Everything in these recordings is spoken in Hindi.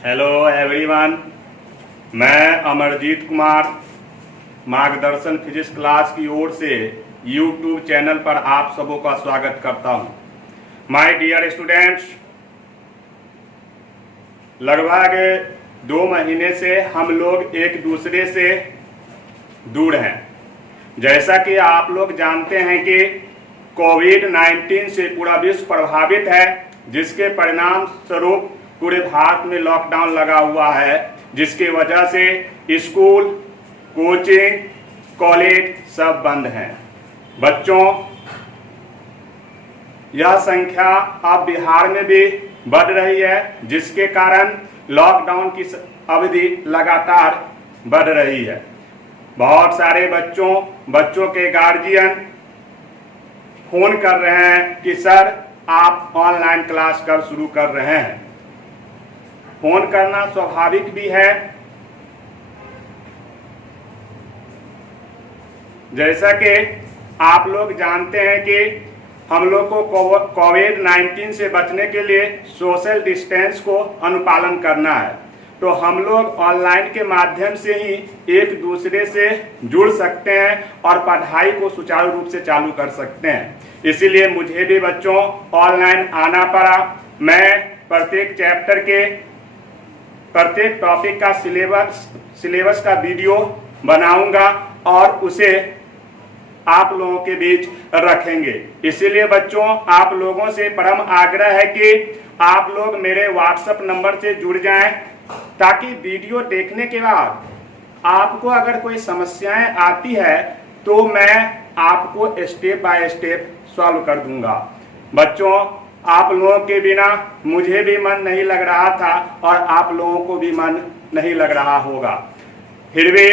हेलो एवरीवन, मैं अमरजीत कुमार मार्गदर्शन फिजिक्स क्लास की ओर से यूट्यूब चैनल पर आप सबों का स्वागत करता हूं। माय डियर स्टूडेंट्स, लगभग 2 महीने से हम लोग एक दूसरे से दूर हैं। जैसा कि आप लोग जानते हैं कि कोविड-19 से पूरा विश्व प्रभावित है, जिसके परिणाम स्वरूप पूरे भारत में लॉकडाउन लगा हुआ है, जिसकी वजह से स्कूल, कोचिंग, कॉलेज सब बंद हैं। बच्चों, यह संख्या अब बिहार में भी बढ़ रही है, जिसके कारण लॉकडाउन की अवधि लगातार बढ़ रही है। बहुत सारे बच्चों के गार्जियन फोन कर रहे हैं कि सर आप ऑनलाइन क्लास कब शुरू कर रहे हैं। फोन करना स्वाभाविक भी है। जैसा कि आप लोग जानते हैं कि हम लोग को कोविड-19 से बचने के लिए सोशल डिस्टेंस को अनुपालन करना है, तो हम लोग ऑनलाइन के माध्यम से ही एक दूसरे से जुड़ सकते हैं और पढ़ाई को सुचारू रूप से चालू कर सकते हैं। इसीलिए मुझे भी बच्चों ऑनलाइन आना पड़ा। मैं प्रत्येक चैप्टर के प्रत्येक टॉपिक का सिलेबस का वीडियो बनाऊंगा और उसे आप लोगों के बीच रखेंगे। इसीलिए बच्चों, आप लोगों से परम आग्रह है कि आप लोग मेरे व्हाट्सएप नंबर से जुड़ जाएं, ताकि वीडियो देखने के बाद आपको अगर कोई समस्याएं आती है तो मैं आपको स्टेप बाय स्टेप सॉल्व कर दूंगा। बच्चों, आप लोगों के बिना मुझे भी मन नहीं लग रहा था और आप लोगों को भी मन नहीं लग रहा होगा। फिर भी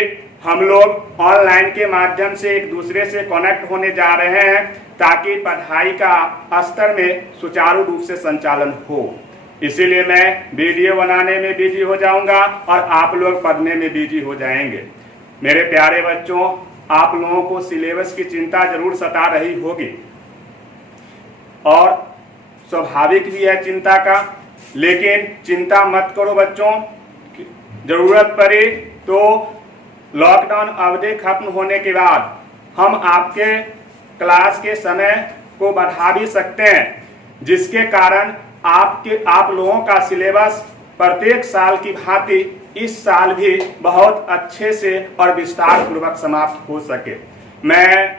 हम लोग ऑनलाइन के माध्यम से एक दूसरे से कनेक्ट होने जा रहे हैं, ताकि पढ़ाई का स्तर में सुचारू रूप से संचालन हो। इसीलिए मैं वीडियो बनाने में बिजी हो जाऊंगा और आप लोग पढ़ने में बिजी हो जाएंगे। मेरे प्यारे बच्चों, आप लोगों को सिलेबस की चिंता जरूर सता रही होगी और स्वाभाविक भी है चिंता का, लेकिन चिंता मत करो बच्चों। जरूरत पड़ी तो लॉकडाउन अवधि खत्म होने के बाद हम आपके क्लास के समय को बढ़ा भी सकते हैं, जिसके कारण आप लोगों का सिलेबस प्रत्येक साल की भांति इस साल भी बहुत अच्छे से और विस्तार पूर्वक समाप्त हो सके। मैं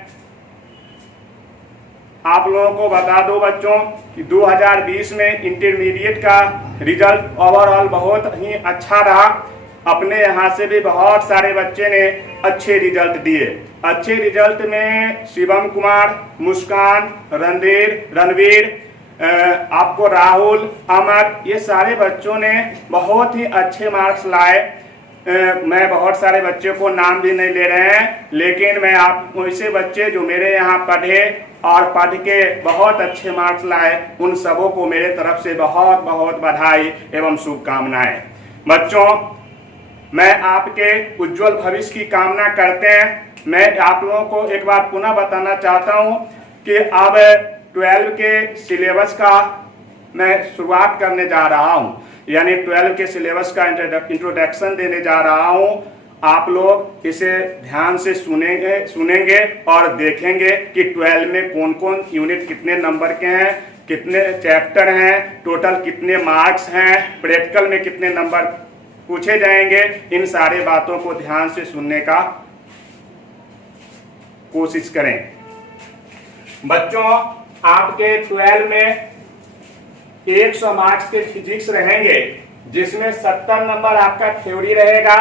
आप लोगों को बता दो बच्चों कि 2020 में इंटरमीडिएट का रिजल्ट ओवरऑल बहुत ही अच्छा रहा। अपने यहाँ से भी बहुत सारे बच्चे ने अच्छे रिजल्ट दिए। अच्छे रिजल्ट में शिवम कुमार, मुस्कान, रणवीर, आपको राहुल, अमर, ये सारे बच्चों ने बहुत ही अच्छे मार्क्स लाए। मैं बहुत सारे बच्चों को नाम भी नहीं ले रहे हैं, लेकिन मैं आप वैसे बच्चे जो मेरे यहाँ पढ़े और पढ़ के बहुत अच्छे मार्क्स लाए, उन सबों को मेरे तरफ से बहुत बहुत बधाई एवं शुभकामनाएं। बच्चों, मैं आपके उज्जवल भविष्य की कामना करते हैं। मैं आप लोगों को एक बार पुनः बताना चाहता हूं कि अब 12 के सिलेबस का मैं शुरुआत करने जा रहा हूं, यानी 12 के सिलेबस का इंट्रोडक्शन देने जा रहा हूं। आप लोग इसे ध्यान से सुनेंगे और देखेंगे कि 12 में कौन कौन यूनिट कितने नंबर के हैं, कितने चैप्टर हैं, टोटल कितने मार्क्स हैं, प्रैक्टिकल में कितने नंबर पूछे जाएंगे। इन सारे बातों को ध्यान से सुनने का कोशिश करें। बच्चों, आपके 12 में 100 मार्क्स के फिजिक्स रहेंगे, जिसमें 70 नंबर आपका थ्योरी रहेगा,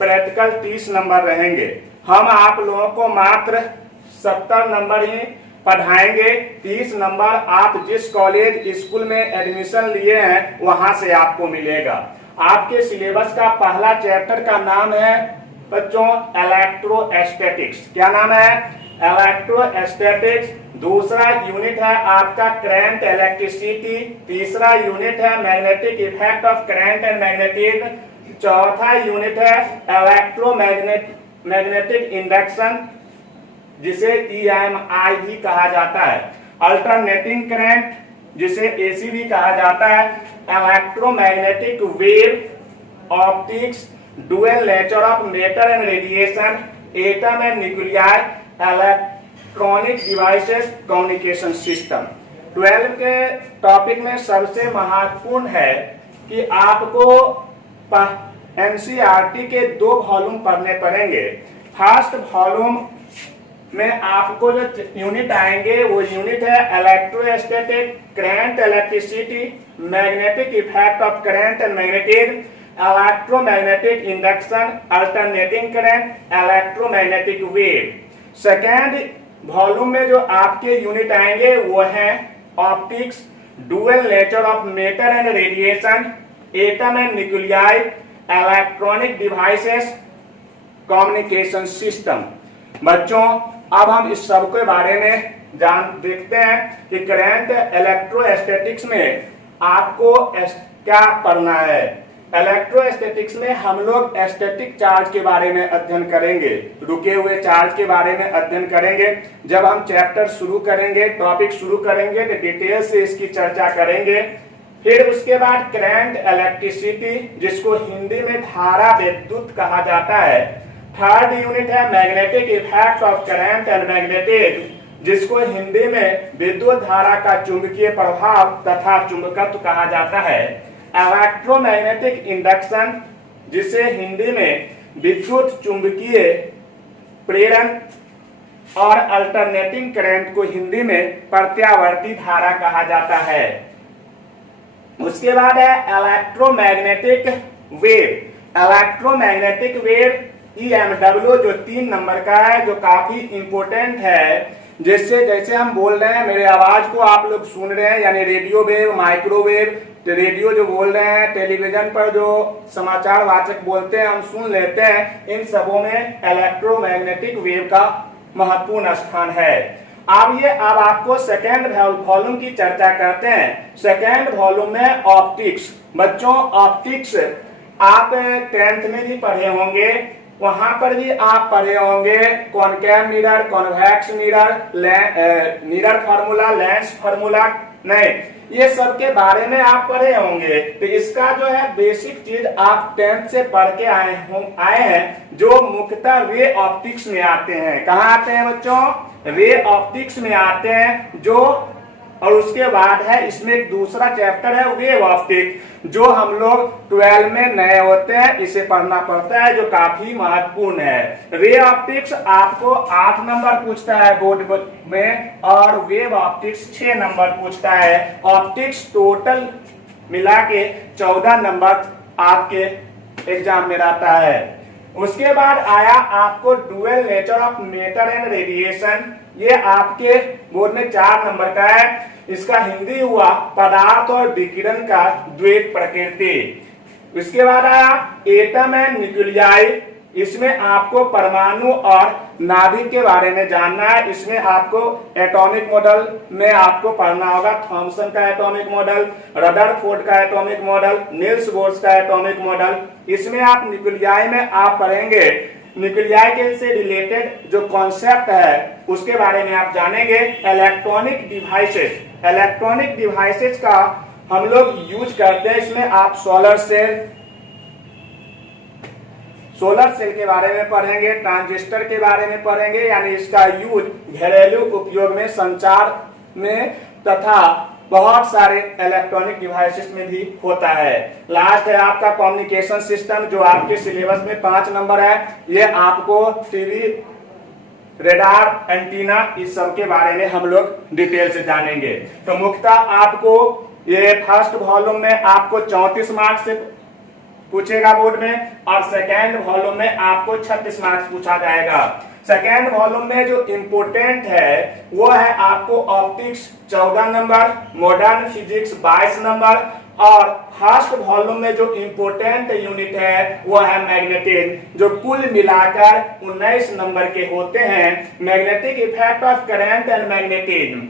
प्रैक्टिकल 30 नंबर रहेंगे। हम आप लोगों को मात्र 70 नंबर ही पढ़ाएंगे। 30 नंबर आप जिस कॉलेज स्कूल में एडमिशन लिए हैं वहां से आपको मिलेगा। आपके सिलेबस का पहला चैप्टर का नाम है बच्चों इलेक्ट्रोस्टैटिक्स। क्या नाम है? इलेक्ट्रोस्टैटिक्स। दूसरा यूनिट है आपका करंट इलेक्ट्रिसिटी। तीसरा यूनिट है magnetic effect of current and magnetic. चौथा यूनिट है मैग्नेटिक इंडक्शन, जिसे EMI भी कहा जाता है। अल्टरनेटिंग करंट, जिसे AC भी कहा जाता है। Electromagnetic wave optics, dual nature of matter and radiation, atom and nuclei, electronic devices, communication system. 12 के टॉपिक में सबसे महत्वपूर्ण है कि आपको एनसीईआरटी के 2 वॉल्यूम पढ़ने पड़ेंगे। फर्स्ट वॉल्यूम में आपको जो यूनिट आएंगे वो यूनिट है electrostatic, current, electricity, magnetic effect of current and magnetism, electromagnetic induction, alternating current, electromagnetic wave. Second volume में जो आपके यूनिट आएंगे वो है optics, dual nature of matter and radiation, atom and nuclei, electronic devices, communication system. बच्चों अब हम इस सब के बारे में देखते हैं कि करंट इलेक्ट्रोस्टैटिक्स में आपको क्या पढ़ना है। इलेक्ट्रोस्टैटिक्स में हम लोग स्टैटिक चार्ज के बारे में अध्ययन करेंगे, रुके हुए चार्ज के बारे में अध्ययन करेंगे। जब हम चैप्टर शुरू करेंगे, टॉपिक शुरू करेंगे तो डिटेल से इसकी चर्चा करेंगे। फिर उसके बाद करंट, इलेक्ट्रिसिटी, जिसको हिंदी में धारा विद्युत कहा जाता है। थर्ड यूनिट है magnetic effect of current and magnetism, जिसको हिंदी में विद्युत धारा का चुंबकीय प्रभाव तथा चुंबकत्व कहा जाता है। इलेक्ट्रोमैग्नेटिक इंडक्शन, जिसे हिंदी में विद्युत चुंबकीय प्रेरण, और अल्टरनेटिंग करंट को हिंदी में प्रत्यावर्ती धारा कहा जाता है। उसके बाद है electromagnetic wave. Electromagnetic wave EMW जो 3 नंबर का है, जो काफी इंपोर्टेंट है। जैसे जैसे हम बोल रहे हैं, मेरे आवाज को आप लोग सुन रहे हैं, यानी रेडियो वेव, माइक्रोवेव, तो रेडियो जो बोल रहे हैं, टेलीविजन पर जो समाचार वाचक बोलते हैं, हम सुन लेते हैं। इन सबों में इलेक्ट्रोमैग्नेटिक वेव का महत्वपूर्ण स्थान है। अब आपको सेकेंड वॉल्यूम की चर्चा करते हैं। सेकेंड वॉल्यूम में ऑप्टिक्स। बच्चों ऑप्टिक्स आप 10th में भी पढ़े होंगे, वहां पर भी आप पढ़े होंगे concave mirror, convex mirror, mirror formula, lens formula, नहीं, ये सब के बारे में आप पढ़े होंगे। तो इसका जो है बेसिक चीज आप 10th से पढ़ के आए हैं, जो मुख्यतः रे ऑप्टिक्स में आते हैं। कहाँ आते हैं बच्चों? रे ऑप्टिक्स में आते हैं। जो और उसके बाद है इसमें एक दूसरा चैप्टर है वेव ऑप्टिक्स, जो हम लोग 12 में नए होते हैं, इसे पढ़ना पड़ता है, जो काफी महत्वपूर्ण है। रे ऑप्टिक्स आपको 8 नंबर पूछता है बोर्ड में, और वेव ऑप्टिक्स 6 नंबर पूछता है। ऑप्टिक्स टोटल मिला के 14 नंबर आपके एग्जाम में रहता है। उसके बाद आया आपको dual nature of matter and radiation. ये आपके बोर्ड में 4 नंबर का है। इसका हिंदी हुआ पदार्थ और विकिरण का द्वैत प्रकृति। इसके बाद आया एटम एंड न्यूक्लियाई। इसमें आपको परमाणु और नाभिक के बारे में जानना है। इसमें आपको एटॉमिक मॉडल में आपको पढ़ना होगा, थॉमसन का एटॉमिक मॉडल, रदरफोर्ड का एटॉमिक मॉडल, नील्स बोर्स का एटॉमिक मॉडल। इसमें आप न्यूक्लियाई में आप पढ़ेंगे, न्यूक्लियाई के से रिलेटेड जो कॉन्सेप्ट है उसके बारे में आप जानेंगे। इलेक्ट्रॉनिक डिवाइसेस, इलेक्ट्रॉनिक डिवाइसेस का हम लोग यूज करते हैं। इसमें आप सोलर सेल के बारे में पढ़ेंगे, ट्रांजिस्टर के बारे में पढ़ेंगे, यानी इसका यूज घरेलू उपयोग में, संचार में तथा बहुत सारे इलेक्ट्रॉनिक डिवाइसेस में भी होता है। लास्ट है आपका कम्युनिकेशन सिस्टम, जो आपके सिलेबस में 5 नंबर है। ये आपको टीवी, रेडार, एंटीना, इस सब के बारे में हम लोग डिटेल से जानेंगे। तो मुख्यतः आपको ये फर्स्ट वॉल्यूम में आपको 34 मार्क्स से पूछेगा बोर्ड में, और सेकेंड वॉल्यूम में आपको 36 मार्क्स पूछा जाएगा। सेकेंड वॉल्यूम में जो इम्पोर्टेंट है वो है आपको optics 14 number, modern physics 22 number, और फर्स्ट वॉल्यूम में जो इम्पोर्टेंट यूनिट है वो है मैग्नेटिज्म, जो कुल मिलाकर 19 नंबर के होते हैं। Magnetic effect of current and magnetism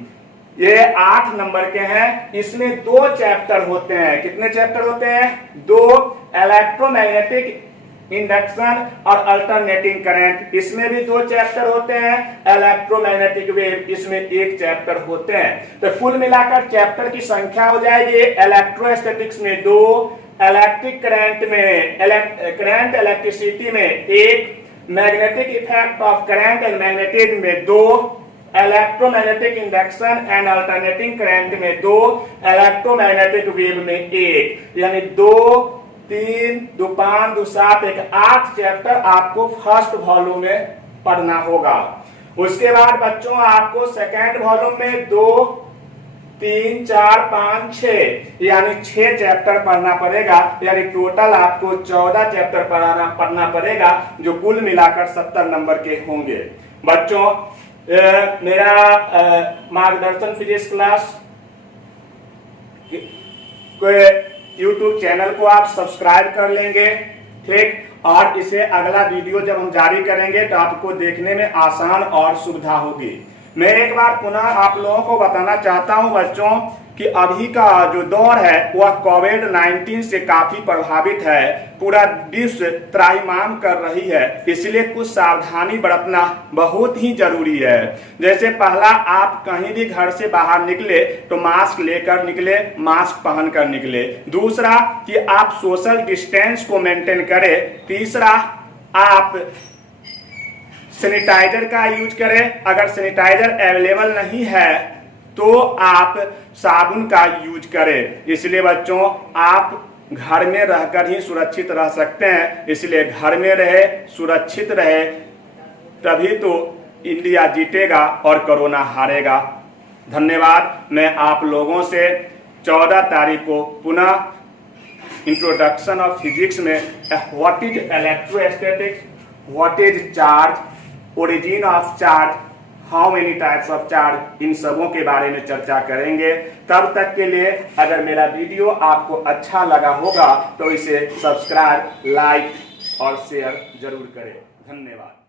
ये 8 नंबर के हैं। इसमें 2 चैप्टर होते हैं। कितने चैप्टर होते हैं? 2। इलेक्ट्रोमैग्नेटिक इंडक्शन और अल्टरनेटिंग करंट, इसमें भी 2 चैप्टर होते हैं। इलेक्ट्रोमैग्नेटिक वेव, इसमें 1 चैप्टर होते हैं। तो कुल मिलाकर चैप्टर की संख्या हो जाएगी इलेक्ट्रोस्टैटिक्स में 2, इलेक्ट्रिक करंट इलेक्ट्रिसिटी में एक, magnetic effect of current and magnetism में दो, electromagnetic induction and alternating current में दो, इलेक्ट्रोमैग्नेटिक वेव में एक, यानी 2, 3, 2, 5, 2, 7, 8 चैप्टर आपको फर्स्ट वॉल्यूम में पढ़ना होगा। उसके बाद बच्चों आपको सेकेंड वॉल्यूम में 2, 3, 4, 5, 6 यानी 6 चैप्टर पढ़ना पड़ेगा, यानी टोटल आपको 14 चैप्टर पढ़ना पड़ेगा, जो कुल मिलाकर 70 नंबर के होंगे। बच्चों मेरा मार्गदर्शन फिजिक्स क्लास YouTube चैनल को आप सब्सक्राइब कर लेंगे, ठीक, और इसे अगला वीडियो जब हम जारी करेंगे तो आपको देखने में आसान और सुविधा होगी। मैं एक बार पुनः आप लोगों को बताना चाहता हूं बच्चों कि अभी का जो दौर है वह कोविड-19 से काफी प्रभावित है, पूरा विश्व त्राहिमाम कर रही है, इसलिए कुछ सावधानी बरतना बहुत ही जरूरी है। जैसे पहला, आप कहीं भी घर से बाहर निकले तो मास्क लेकर निकले, मास्क पहनकर निकले। दूसरा कि आप सोशल डिस्टेंस को मेंटेन करें। तीसरा, आप सैनिटाइजर का यूज करें, अगर सैनिटाइजर अवेलेबल नहीं है तो आप साबुन का यूज करें। इसलिए बच्चों आप घर में रहकर ही सुरक्षित रह सकते हैं, इसलिए घर में रहे, सुरक्षित रहे, तभी तो इंडिया जीतेगा और कोरोना हारेगा। धन्यवाद। मैं आप लोगों से 14 तारीख को पुनः इंट्रोडक्शन ऑफ फिजिक्स में what is electrostatics, what is charge, origin of charge, how many types of charge, इन सबों के बारे में चर्चा करेंगे। तब तक के लिए अगर मेरा वीडियो आपको अच्छा लगा होगा तो इसे सब्सक्राइब, लाइक और शेयर जरूर करें। धन्यवाद।